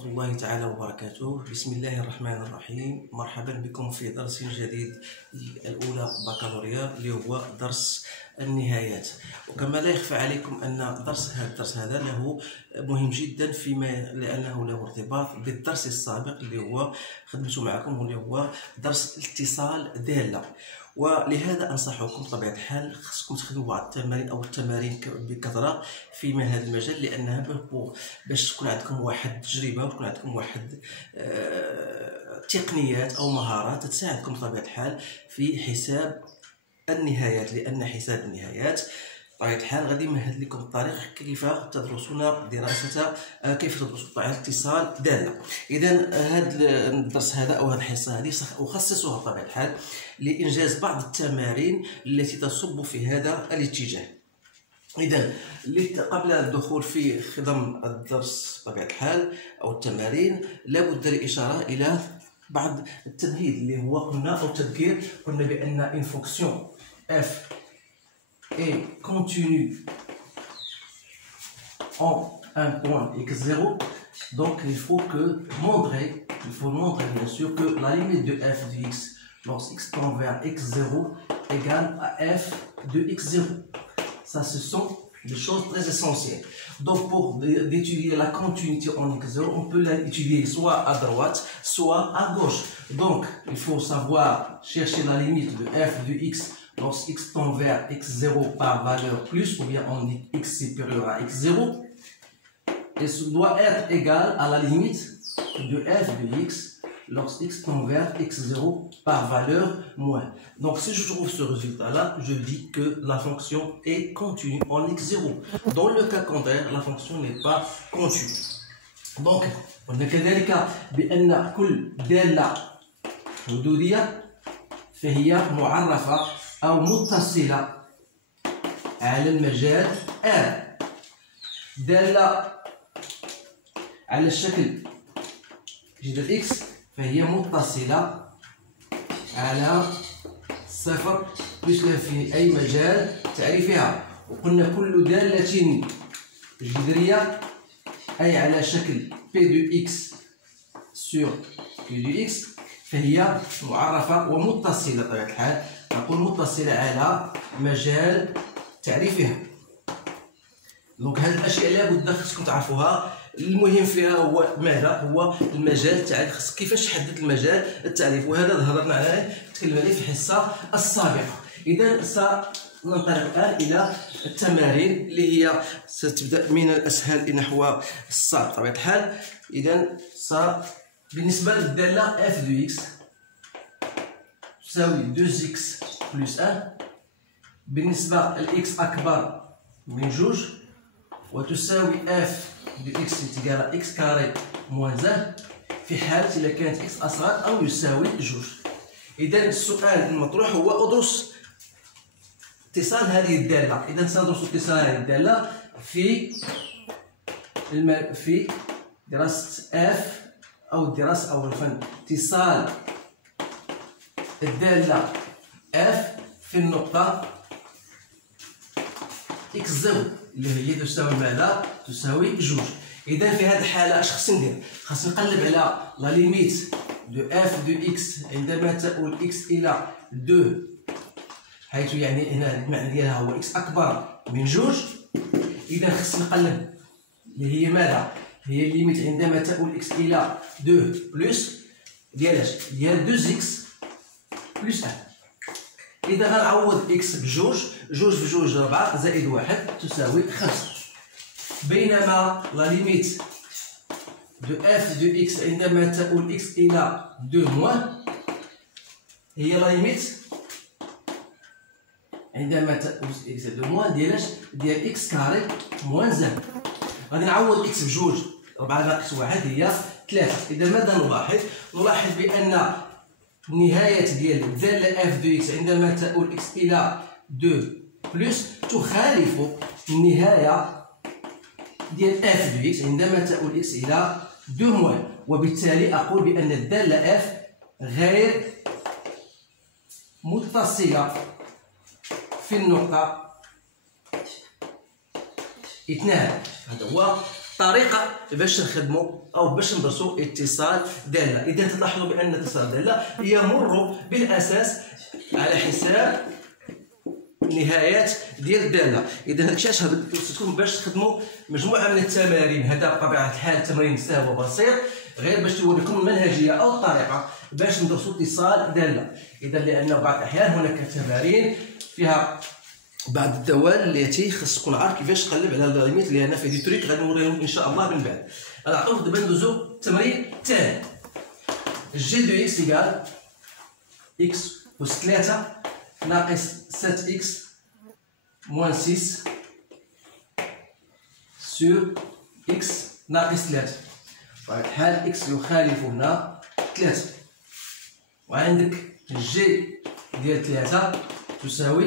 ورحمة الله تعالى وبركاته. بسم الله الرحمن الرحيم. مرحبا بكم في درس جديد الأولى بكالوريا اللي هو درس النهايات. وكما لا يخفى عليكم أن الدرس هذا له مهم جدا لأنه له ارتباط بالدرس السابق اللي هو خدمته معكم واللي هو درس اتصال دالة. ولهذا انصحكم بطبيعه الحال خصكم تخدموا بعض التمارين بكثره في هذا المجال، لانها باش تكون عندكم واحد التجربه وتكون عندكم واحد تقنيات او مهارات تساعدكم بطبيعه الحال في حساب النهايات، لان حساب النهايات بطبيعه الحال غادي يمهد لكم الطريق كيف تدرسون كيف تدرسون الاتصال داله. اذا هذا الدرس هذا او هذه الحصه هذه اخصصها بطبيعه الحال لانجاز بعض التمارين التي تصب في هذا الاتجاه. اذا قبل الدخول في خضم الدرس بطبيعه الحال او التمارين لابد الاشاره الى بعض التمهيد اللي هو قلنا او التذكير. قلنا بان ان فونكسيون اف est continue en un point x0, donc il faut montrer bien sûr que la limite de f de x lorsque x tend vers x0 égale à f de x0. Ça, ce sont des choses très essentielles. Donc pour étudier la continuité en x0, on peut l'étudier soit à droite, soit à gauche. Donc il faut savoir chercher la limite de f de x lorsque x tend vers x0 par valeur plus, ou bien on dit x supérieur à x0, et ça doit être égal à la limite de f de x lorsque x tend vers x0 par valeur moins. Donc si je trouve ce résultat-là, je dis que la fonction est continue en x0. Dans le cas contraire, la fonction n'est pas continue. Donc, on a كذلك بأن كل دالة حدودية فهي معرفة أو متصلة على المجال R. دالة على الشكل جذر X فهي متصلة على صفر بش في أي مجال تعريفها. وقلنا كل دالة جذرية أي على شكل P de X sur Q de X فهي معرفة ومتصلة بطبيعة الحال. نقول متصلة على مجال تعريفها. دونك هذه الأشياء لابد خصكم تعرفوها. المهم فيها هو ماذا؟ هو المجال التعريف. خصك كيفاش تحدد المجال التعريف، وهذا هضرنا عليه تكلمنا عليه في الحصة السابقة. إذا سننطلق الآن إلى التمارين اللي هي ستبدأ من الأسهل نحو الصعب بطبيعة الحال. إذا بالنسبة للدالة f de x تساوي 2x plus 1 بالنسبة لx أكبر من جوج، وتساوي f de x تقال x كاري موان 1 في حالة إذا كانت x أصغر أو يساوي جوج. إذا السؤال المطروح هو أدرس اتصال هذه الدالة. إذا سندرس اتصال هذه الدالة في دراسة f أو الدراسة أو الفن اتصال الدالة f في النقطة x0 اللي هي تساوي ماذا؟ تساوي جوج. إذا في هذه الحالة اش خصني ندير؟ خصني نقلب على لا ليميت دو f دو x عندما تؤول x إلى 2، حيث يعني هنا المعنى ديالها هو x أكبر من جوج. إذا خصني نقلب اللي هي ماذا؟ هي الليميت عندما تؤول x إلى 2 بلس ديال اش؟ ديال 2x بلس 1. إذا غنعوض x بجوج، جوج في جوج 4 زائد 1 تساوي 5. بينما لا ليميت دو f دو x عندما تؤول x إلى 2 موان هي لا ليميت عندما تؤول x إلى 2 موان ديال اش؟ ديال x كاري موان زائد. غادي نعوض x بجوج 4 ناقص 1 هي 3. إذا ماذا نلاحظ؟ نلاحظ بأن النهاية ديال الدالة f دو x عندما تؤول x إلى 2 بلس تخالف النهاية ديال f دو x عندما تؤول x إلى 2 موان، وبالتالي أقول بأن الدالة f غير متصلة في النقطة 2. هذا هو طريقه باش نخدموا او باش ندرسوا اتصال داله. اذا تلاحظوا بان اتصال داله يمر بالاساس على حساب نهايات ديال الداله. اذا هادشي اش تكون باش تخدموا مجموعه من التمارين. هذا بطبيعه الحال تمرين سهل وبسيط، غير باش نوريكم المنهجيه او الطريقه باش ندرسوا اتصال داله. اذا لان بعض الاحيان هناك تمارين فيها بعض الدوال التي خص تكون عارف كيفاش تقلب على الليميت، لان فيه دي تريك غادي نوريهم ان شاء الله من بعد. نعطيو دابا ندوزو التمرين الثاني. جي دو اكس ايكال اكس أس 3 ناقص 7 اكس موان 6 سور اكس ناقص 3. بطبيعة الحال اكس يخالف هنا 3، وعندك جي ديال 3 تساوي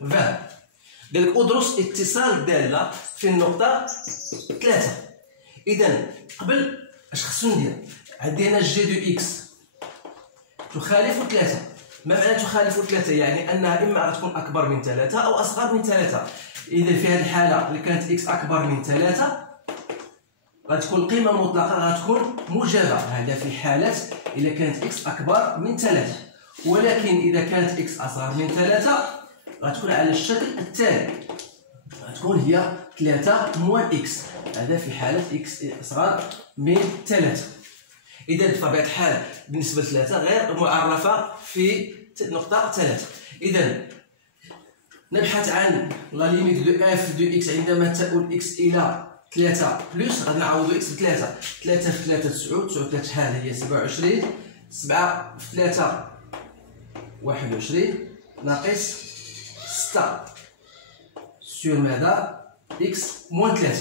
20. قال لك ادرس اتصال الداله في النقطه 3. اذا قبل اش خصو ندير؟ عندي هنا جي دو اكس تخالف 3. ما معنى تخالف 3؟ يعني انها اما غتكون اكبر من 3 او اصغر من 3. اذا في هذه الحاله اللي كانت اكس اكبر من 3 غتكون القيمه المطلقه غتكون موجبه. هذا في حاله اذا كانت اكس اكبر من 3، ولكن اذا كانت اكس اصغر من 3 غتكون على الشكل التالي، غتكون هي 3 موان اكس. هذا في حاله اكس اصغر من 3. اذا بطبيعه الحال بالنسبه ل 3 غير معرفه في نقطه 3. اذا نبحث عن لا ليميت دو اف دو اكس عندما تؤول اكس الى 3 بلس. غادي نعوضو اكس ب 3. 3 في 3 9، 9 في 3 شحال هي 27. 7 في 3 21 ناقص 6 سور ماذا؟ اكس موان 3.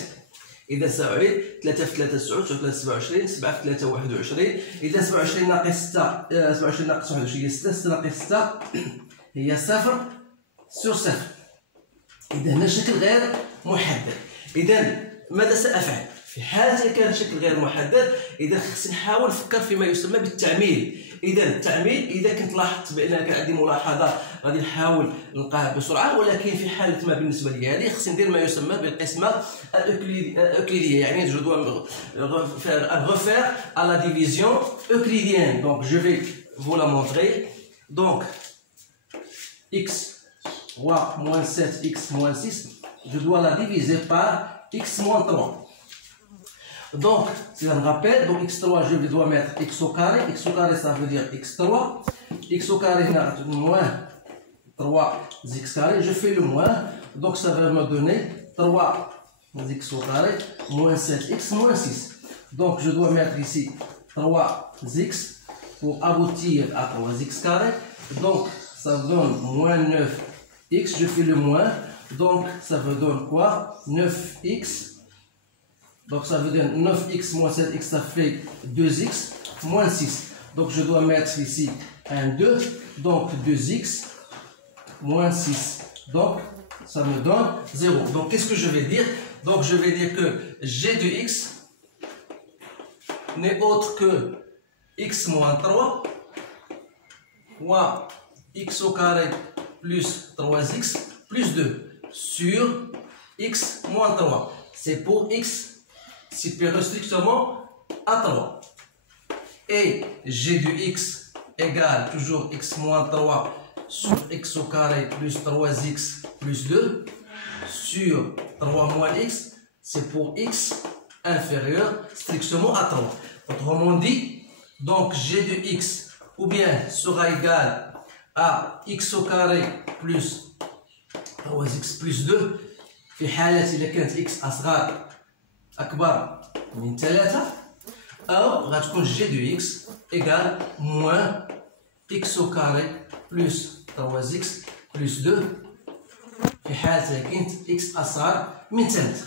اذا 27 3 في 3 9، 9 في 3 27، 7 في 3 21. اذا 27 ناقص 6 27 ناقص 21 هي 6. 6 ناقص 6 هي 0 سور 0. اذا هنا شكل غير محدد. اذا ماذا سافعل؟ في حالة كان الشكل غير محدد، إذا خصني نحاول نفكر فيما يسمى بالتعميل. إذا التعميل إذا كنت لاحظت بأن كان عندي ملاحظة غادي نحاول نلقاها بسرعة، ولكن في حالة ما بالنسبة لي هذه خصني ندير ما يسمى بالقسمة الأوكليدية، يعني جو دوا refaire à la division euclidienne. Donc je vais vous la montrer. Donc x voire moins 7 x moins 6, je dois la diviser par x moins 3. Donc, si on rappelle, donc x3, je dois mettre x au carré. X au carré, ça veut dire x3. X au carré, moins 3x carré. Je fais le moins. Donc, ça va me donner 3x au carré moins 7x moins 6. Donc, je dois mettre ici 3x pour aboutir à 3x carré. Donc, ça donne moins 9x. Je fais le moins. Donc, ça veut donner quoi? 9x. Donc ça veut dire 9x moins 7x, ça fait 2x moins 6. Donc je dois mettre ici un 2. Donc 2x moins 6. Donc ça me donne 0. Donc qu'est-ce que je vais dire? Donc je vais dire que g de x n'est autre que x moins 3 fois x au carré plus 3x plus 2 sur x moins 3. C'est pour x supérieur strictement à 3. Et g de x égale toujours x moins 3 sur x au carré plus 3x plus 2 sur 3 moins x, c'est pour x inférieur strictement à 3. Autrement dit, donc g de x ou bien sera égal à x au carré plus 3x plus 2 في حالة إذا كانت x أصغر أكبر من 3، أو غتكون g de x égale moins x au carré plus 3x plus 2 في حالة إذا كانت x أصغر من 3.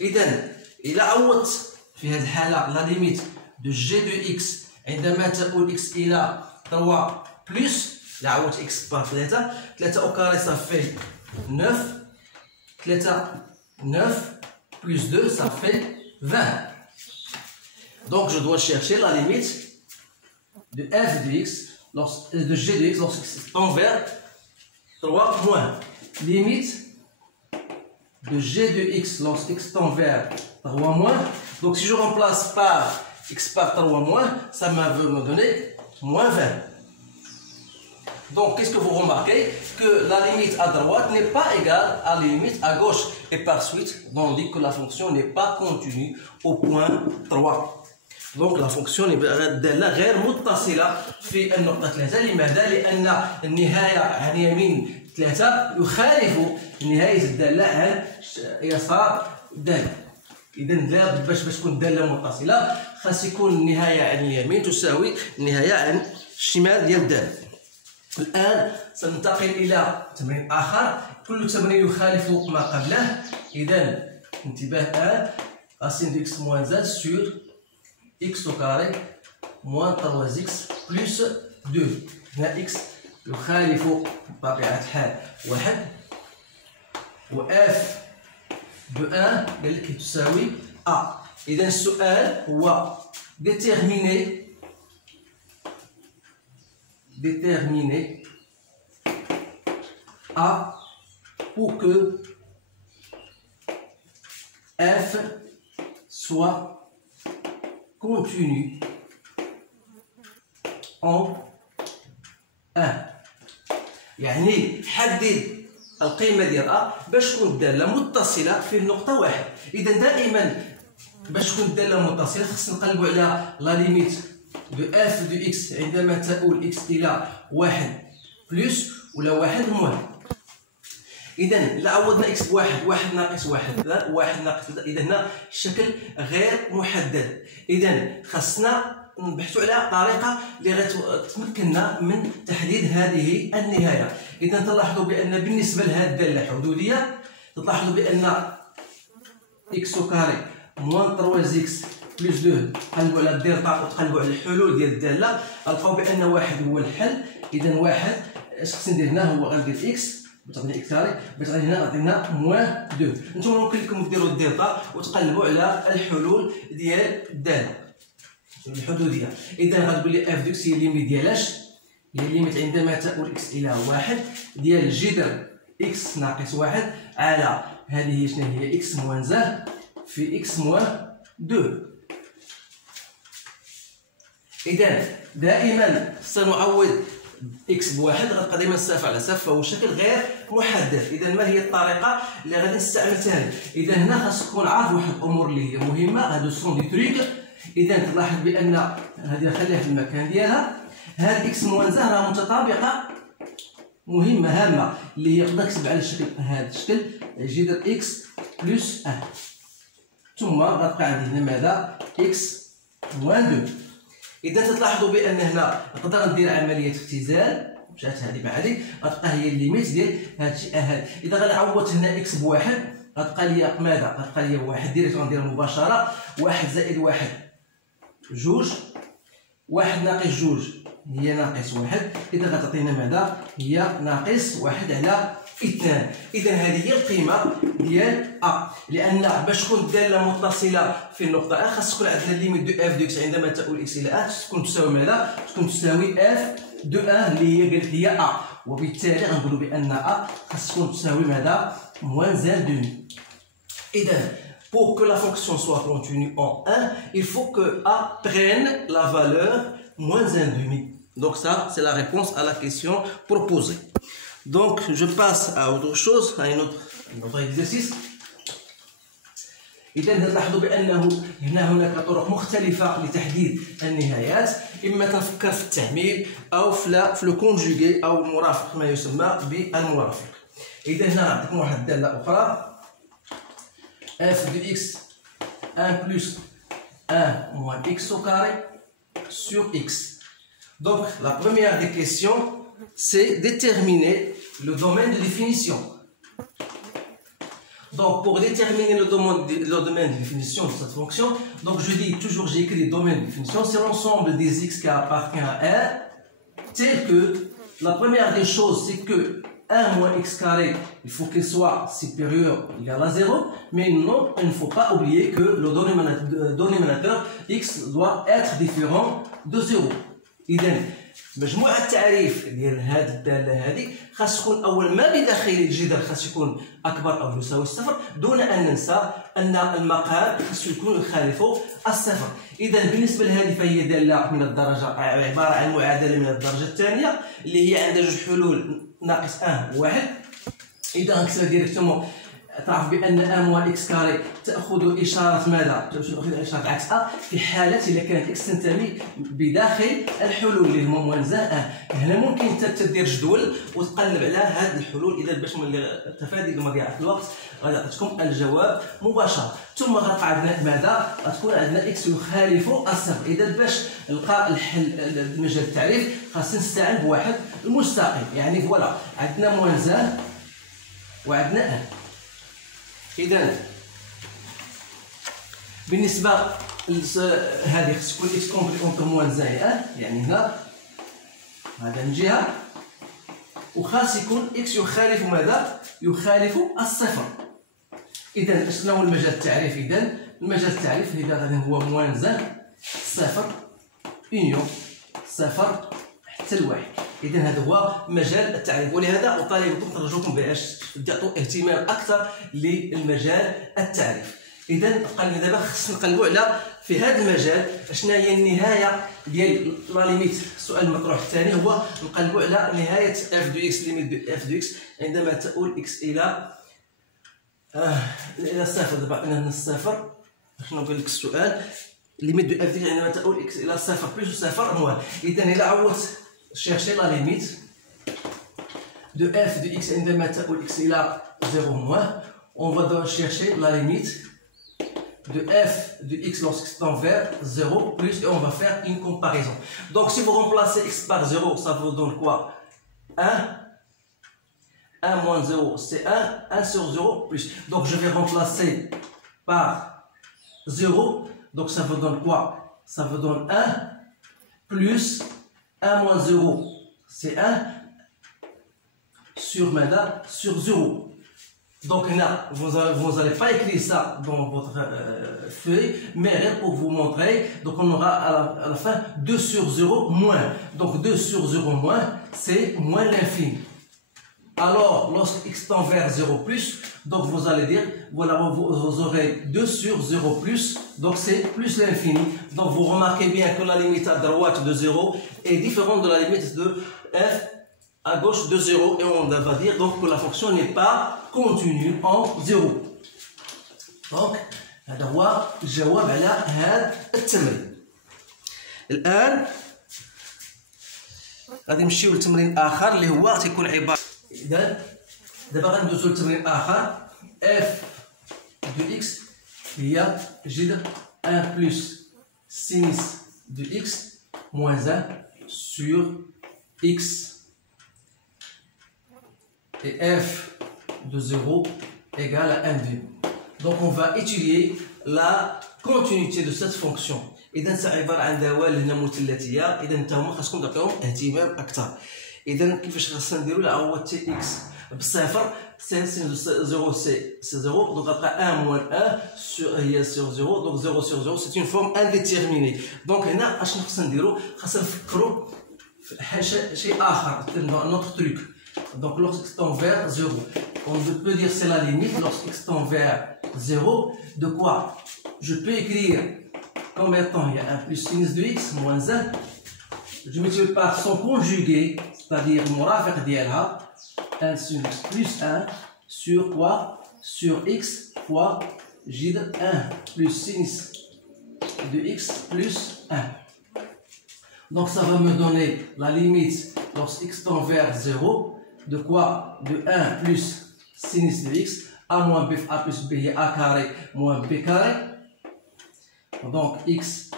إذا إذا عوضت في هذه الحالة لا ليميت دو g de x عندما تؤول x إلى 3 بلس إذا عوضت x بار 3 au carré ça fait 9 9 plus 2 ça fait 20. Donc je dois chercher la limite de f de x de g de x lorsque c'est tend vers 3 moins. Limite de g de x lorsque x tend vers 3 moins. Donc si je remplace par x par 3 moins, ça va me donner moins 20. Donc qu'est-ce que vous remarquez? Que la limite à droite n'est pas égale à la limite à gauche. Et par suite, on dit que la fonction n'est pas continue au point 3. Donc la fonction دالة غير متصلة في النقطة 3. لماذا؟ لأن النهاية عن يمين 3 يخالف نهاية الدالة عن يسار الدالة. إذا لا باش تكون الدالة متصلة خاص يكون النهاية عن اليمين تساوي النهاية عن الشمال ديال الدالة. الآن سننتقل إلى تمرين آخر، كل تمرين يخالف ما قبله. إذا انتباه الآن، racine de x moins 1 sur x au carré moins 3x plus 2. هنا x يخالف بطبيعة الحال 1 و f de 1 قال لك تساوي a. إذا السؤال هو déterminer A pour que f soit continu en 1. يعني حدد القيمة ديال A باش تكون الدالة متصلة في النقطة 1. إذا دائما باش تكون الدالة متصلة خصنا نقلبوا على لا ليميت de f de x عندما تؤول x إلى 1 بلس ولا 1 موان. إذا إلا عوضنا x بواحد، 1 ناقص 1 1 ناقص 3، إذا هنا الشكل غير محدد. إذا خصنا نبحثوا على طريقة اللي غتمكننا من تحديد هذه النهاية. إذا تلاحظوا بأن بالنسبة لهذه الدالة حدودية، تلاحظوا بأن x au carré moins 3x بلس 2 تقلبوا على الدلتا وتقلبوا على الحلول ديال الداله، غنلقاو بان 1 هو الحل. اذا 1 اش خصني ندير هنا؟ هو غندير اكس بتعطيني اكس كاري، بتعطيني هنا غتعطينا موان 2. نتوما ممكن لكم ديروا الدلتا وتقلبوا على الحلول ديال الداله الحدوديه. اذا غتقول لي اف دو اكس هي الليميت ديالاش؟ هي الليميت عندما تؤول اكس الى 1 ديال جذر اكس ناقص 1 على هذه شنو هي اكس موان زه في اكس موان 2. إذا دائما سنعوض x بواحد، غتبقى دائما صفر على صفر، فهو شكل غير محدد. إذا ما هي الطريقة اللي غادي نستعمل ثاني؟ إذا هنا خاصك تكون عارف واحد الأمور اللي هي مهمة، هادو سون دي تريك. إذا تلاحظ بأن هذه خليها في المكان ديالها، هاد x موان زه راه متطابقة مهمة هامة اللي هي تقدر تكتب على الشكل هذا الشكل جذر x بلس 1، ثم غتبقى عندي هنا ماذا؟ x موان 2. إذا تلاحظوا بأن هنا نقدر ندير عملية اختزال، مشات هذه مع هذه، غتبقى هي الليميت ديال هادشي هذا. إذا غنعوض هنا إكس بواحد غتبقى لي ماذا؟ غتبقى لي واحد ديريكت، غنديرها مباشرة، 1 زائد 1 جوج، 1 ناقص جوج هي ناقص 1، إذا غتعطينا ماذا؟ هي ناقص 1 على 2. إذا هذه هي القيمة ديال أ، لأن باش تكون الدالة متصلة في النقطة أ خاص تكون عندنا ليميت دو اف دو اكس عندما تؤول اكس إلى أ تكون تساوي ماذا؟ تكون تساوي اف دو أ اللي هي قالت لي أ، وبالتالي غنقولوا بأن أ خاص تكون تساوي ماذا؟ موان زان دومي. إذا pour que la fonction soit continue en 1, il faut que A prenne la valeur moins 1,5. Donc ça, c'est la réponse à la question proposée. Donc je passe à autre chose, à un autre exercice. إذا نلاحظوا بأنه هناك طرق مختلفة لتحديد النهايات، إما تنفكر في التعميل أو في لو كونجوغي أو المرافق، ما يسمى بالمرافق. إذا هنا نعطيكم واحد الدالة أخرى f de x 1 plus 1 moins x au carré sur x. Donc la première des questions, c'est déterminer le domaine de définition. Donc pour déterminer le domaine de définition de cette fonction, donc je dis toujours, j'écris les domaines de définition, c'est l'ensemble des x qui appartient à R, tel que la première des choses, c'est que 1 moins x carré, il faut qu'il soit supérieur ou égal à 0, mais non, il ne faut pas oublier que le dénominateur x doit être différent de 0. إذن مجموع التعريف ديال هاد الداله هذه خاص تكون اول ما بداخل الجدر خاص يكون اكبر او يساوي الصفر، دون ان ننسى ان المقام خاص يكون يخالف الصفر. اذا بالنسبه لهذه فهي داله من الدرجه عباره عن معادله من الدرجه الثانيه اللي هي عندها جوج حلول ناقص 1 1. اذا غنكتبها ديريكتومون تعرف بان ا موان اكس كاري تاخذ اشاره ماذا؟ تاخذ اشاره عكس ا في حاله اذا كانت اكس تنتمي بداخل الحلول اللي هما موان زائد ا. هنا ممكن انت تدير جدول وتقلب على هذه الحلول اذا باش تفادي مضيعه الوقت غادي يعطيكم الجواب مباشره. ثم غتبقى عندنا ماذا؟ غتكون عندنا اكس يخالف الصفر. اذا باش نلقى الحل المجال التعريف خاصنا نستعين بواحد المستقيم، يعني فوالا عندنا موان زائد وعندنا ا. إذا بالنسبة هذه خص تكون إكس كومبلي أونتر موان زائد أن، يعني هنا هذا من جهة، وخاص يكون إكس يخالف ماذا؟ يخالف الصفر. إذا شنو هو المجال التعريف؟ إذا المجال التعريف إذا هو موان زائد صفر أونيون صفر حتى الواحد. إذا هذا هو مجال التعريف، ولهذا أطالبكم نرجوكم باش تعطوا اهتمام أكثر للمجال التعريف. إذا دابا خصنا نقلبوا على في هذا المجال شنو هي النهاية ديال لا ليميت. السؤال المطروح الثاني هو نقلبوا على نهاية اف دو اكس، ليميت دو اف دو اكس عندما تؤول اكس إلى صفر. دابا عطينا الصفر، شنو قال لك السؤال؟ ليميت دو اف دو اكس عندما تؤول اكس إلى صفر بلس صفر موان. إذا إلا عوضت chercher la limite de f de x عندما تؤول x إلى 0 moins, on va donc chercher la limite de f de x lorsque tend vers 0 plus, et on va faire une comparaison. Donc si vous remplacez x par 0, ça vous donne quoi? 1. 1 moins 0 c'est 1, 1 sur 0 plus. Donc je vais remplacer par 0, donc ça vous donne quoi? Ça vous donne 1 plus 1 moins 0, c'est 1 sur Mada sur 0. Donc là, vous n'allez pas écrire ça dans votre feuille, mais pour vous montrer, donc on aura à la fin 2 sur 0 moins. Donc 2 sur 0 moins, c'est moins l'infini. Alors, lorsque x tend vers 0 plus, donc vous allez dire, voilà, vous aurez 2 sur 0 plus, donc c'est plus l'infini. Donc vous remarquez bien que la limite à droite de 0 est différente de la limite de f à gauche de 0, et on va dire donc que la fonction n'est pas continue en 0. Donc, هذا هو الجواب على هذا التمرين. الآن غادي نمشيو لتمرين آخر اللي هو تيكون عبارة. إذا دابا غندوزو لتمرين آخر. f de x هي جذر 1 plus sinus de x moins 1 sur x, et f de 0 égale à 1,2. Donc on va étudier la continuité de cette fonction. إذا عبارة عن دوال هنا مثلثية، إذا انت هما خاصكم تعطيهم اهتمام أكثر. إذا كيفاش خاصنا نديرو؟ لا عوض تي إكس بالصفر، سين 0 سي 0، دونك غتبقى 1 موان 1 هي سور 0، دونك 0 سور 0 سي اون فورم انديتيرميني. دونك هنا اشنو خاصنا نديرو؟ خاصنا نفكرو في شيء آخر، نوتر تروك. Donc lorsque tend vers 0, on peut dire c'est la limite lorsque tend vers 0 de quoi? Je peux écrire comme étant il y a 1 plus sinus de x moins 1, je multiplie par son conjugué, c'est-à-dire مرافق ديالها 1 sinus plus 1 sur quoi? Sur x fois jidr 1 plus sinus de x plus 1. Donc ça va me donner la limite lorsque x tend vers 0 de quoi? De 1 plus sinus de x, a moins b, a plus b, a carré moins b carré. Donc x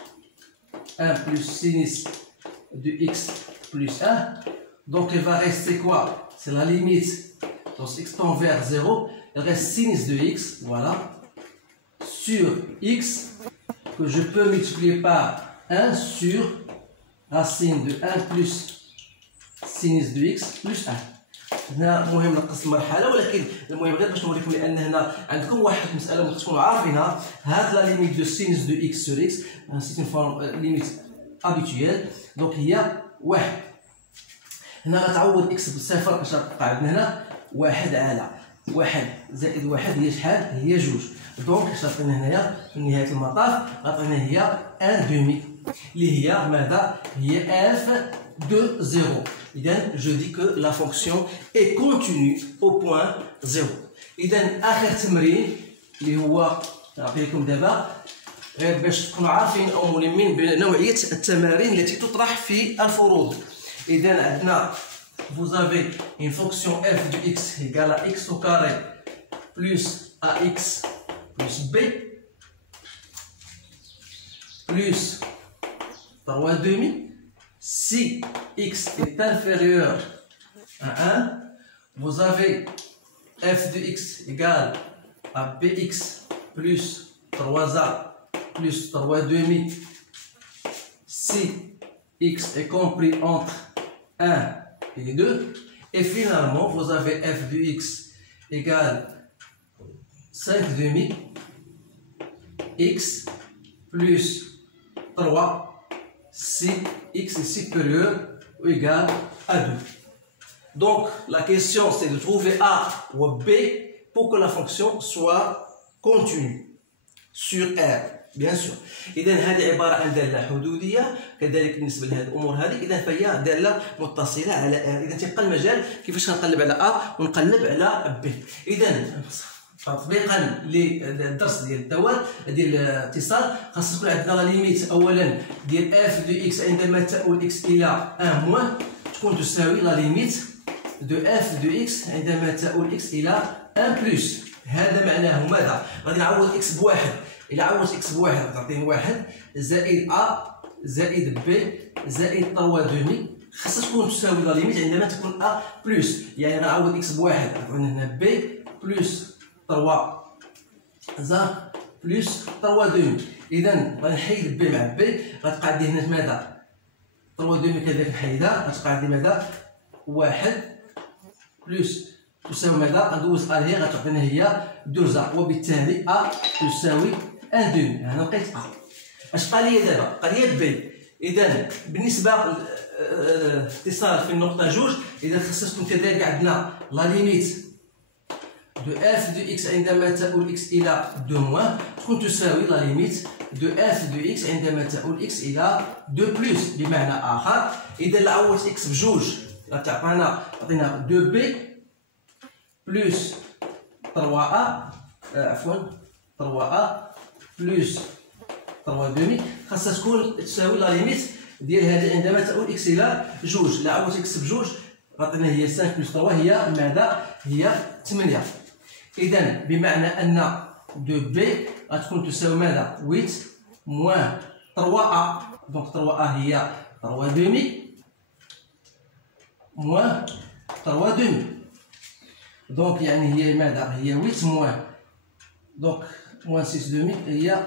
1 plus sinus de x plus 1. Donc il va rester quoi? C'est la limite. Lorsque x tend vers 0, il reste sinus de x, voilà, sur x, que je peux multiplier par 1 sur racine de 1 plus sinus de x plus 1. هنا مهم نقص المرحله، ولكن المهم غير باش نوريكم لان هنا عندكم واحد المساله ممكن تكونوا عارفينها. هاد لا ليميت دو سينوس دو اكس سور اكس سي اون فورم ليميت habituelle. Donc il y a 1. هنا غتعوض اكس بصفر اش غتبقى عندنا هنا 1 على 1 زائد 1 هي شحال؟ هي 2. دونك اش غتعطينا هنايا في نهاية المطاف؟ غتعطينا هي 1 دومي اللي هي ماذا؟ هي اف de 0. إذن je dis que la fonction est continue au point 0. إذن آخر تمرين اللي هو نعطيكم دابا غير باش تكونوا عارفين أو ملمين بنوعية التمارين التي تطرح في الفروض. إذن عندنا vous avez une fonction f de x égale à x au carré plus ax plus b plus 3 demi. Si x est inférieur à 1, vous avez f de x égale à bx plus 3a plus 3 demi. Si x est compris entre 1 et 2. Et finalement, vous avez f de x égale 5 demi x plus 3 si x est supérieur ou égal à 2. Donc, la question c'est de trouver A ou B pour que la fonction soit continue sur R, bien sûr. إذا هذه عبارة عن دالة حدودية، كذلك بالنسبة لهذه الأمور هذه، إذا فهي دالة متصلة على R. إذا تيبقى المجال كيفاش غنقلب على A ونقلب على B. إذا تطبيقا للدرس ديال الدوال ديال الاتصال خاص تكون عندنا لا ليميت اولا ديال اف دو اكس عندما تؤول اكس الى 1 موان تكون تساوي لا ليميت دو اف دو اكس عندما تؤول اكس الى 1 بلس. هذا معناه ماذا؟ غادي نعوض اكس بواحد، الى عوضت اكس بواحد غتعطيني واحد زائد ا زائد بي زائد 3 دومي خاصها تكون تساوي لا ليميت عندما تكون ا بلس، يعني غنعوض اكس بواحد غتعطيني هنا بي بلس 3 زا بلس 3 دومي. إذا غنحيد بي مع بي غتبقى عندي هنا ماذا؟ 3 دومي كذلك نحيدها غتبقى عندي ماذا؟ 1 بلس تساوي ماذا؟ غندوز ا هي غتعطينا هي 2 زا، وبالتالي ا تساوي 1 دومي. هنا لقيت ا. اش بقى لي دابا؟ بقى لي بي. إذا بالنسبة للاتصال في النقطة جوج، إذا خصها تكون كذلك عندنا لا ليميت de f de x عندما تؤول x إلى 2 موان تكون تساوي لا ليميت de f de x عندما تؤول x إلى 2 بلس بمعنى آخر. إذا لا عوضت x بجوج غتعطينا 2b بلس 3a عفوا 3a بلس 3 دومي خاصها تكون تساوي لا ليميت ديال هذه عندما تؤول x إلى جوج. لا عوضت x بجوج غتعطينا هي 5 بلس 3 هي ماذا؟ هي 8. إذا بمعنى أن 2b غتكون تساوي ماذا؟ 8 موان 3a. دونك 3a هي 3 دومي موان 3 دومي. دونك يعني هي ماذا؟ هي 8 موان دونك موان 6 دومي هي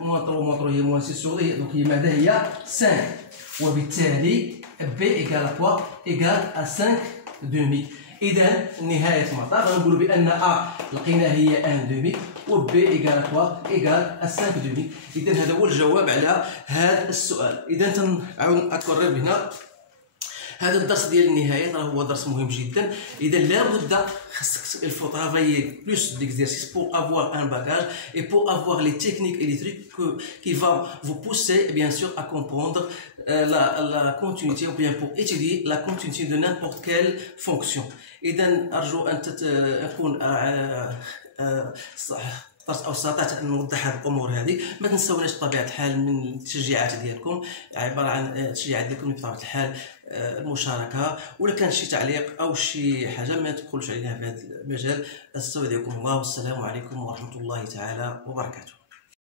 موان 3 موان 3 هي موان 6 سوري. دونك هي ماذا؟ هي 5. وبالتالي b égale quoi؟ égale à 5 demi. إذا نهاية المطاف غنقولوا بأن A لقينا هي 1 دومي و B égale quoi؟ égale à 5 دومي. إذا هذا هو الجواب على هذا السؤال. إذا تنعاود أكرر هنا هذا الدرس ديال النهاية راه هو درس مهم جدا. إذا لابد خاصك il faut travailler plus d'exercices pour avoir un bagage et pour avoir les techniques et les trucs qui vont vous pousser bien sûr à comprendre la continuité ou bien pour étudier la continuité de n'importe quelle fonction. إذا أرجو أن أكون أو استطعت أن نوضح هذه الأمور هذه. ما تنسوناش بطبيعة الحال من التشجيعات ديالكم، عبارة عن التشجيعات ديالكم بطبيعة الحال المشاركة، ولا كان شي تعليق أو شي حاجة ما تدخلوش عليها في هذا المجال. أستودعكم الله والسلام عليكم ورحمة الله تعالى وبركاته.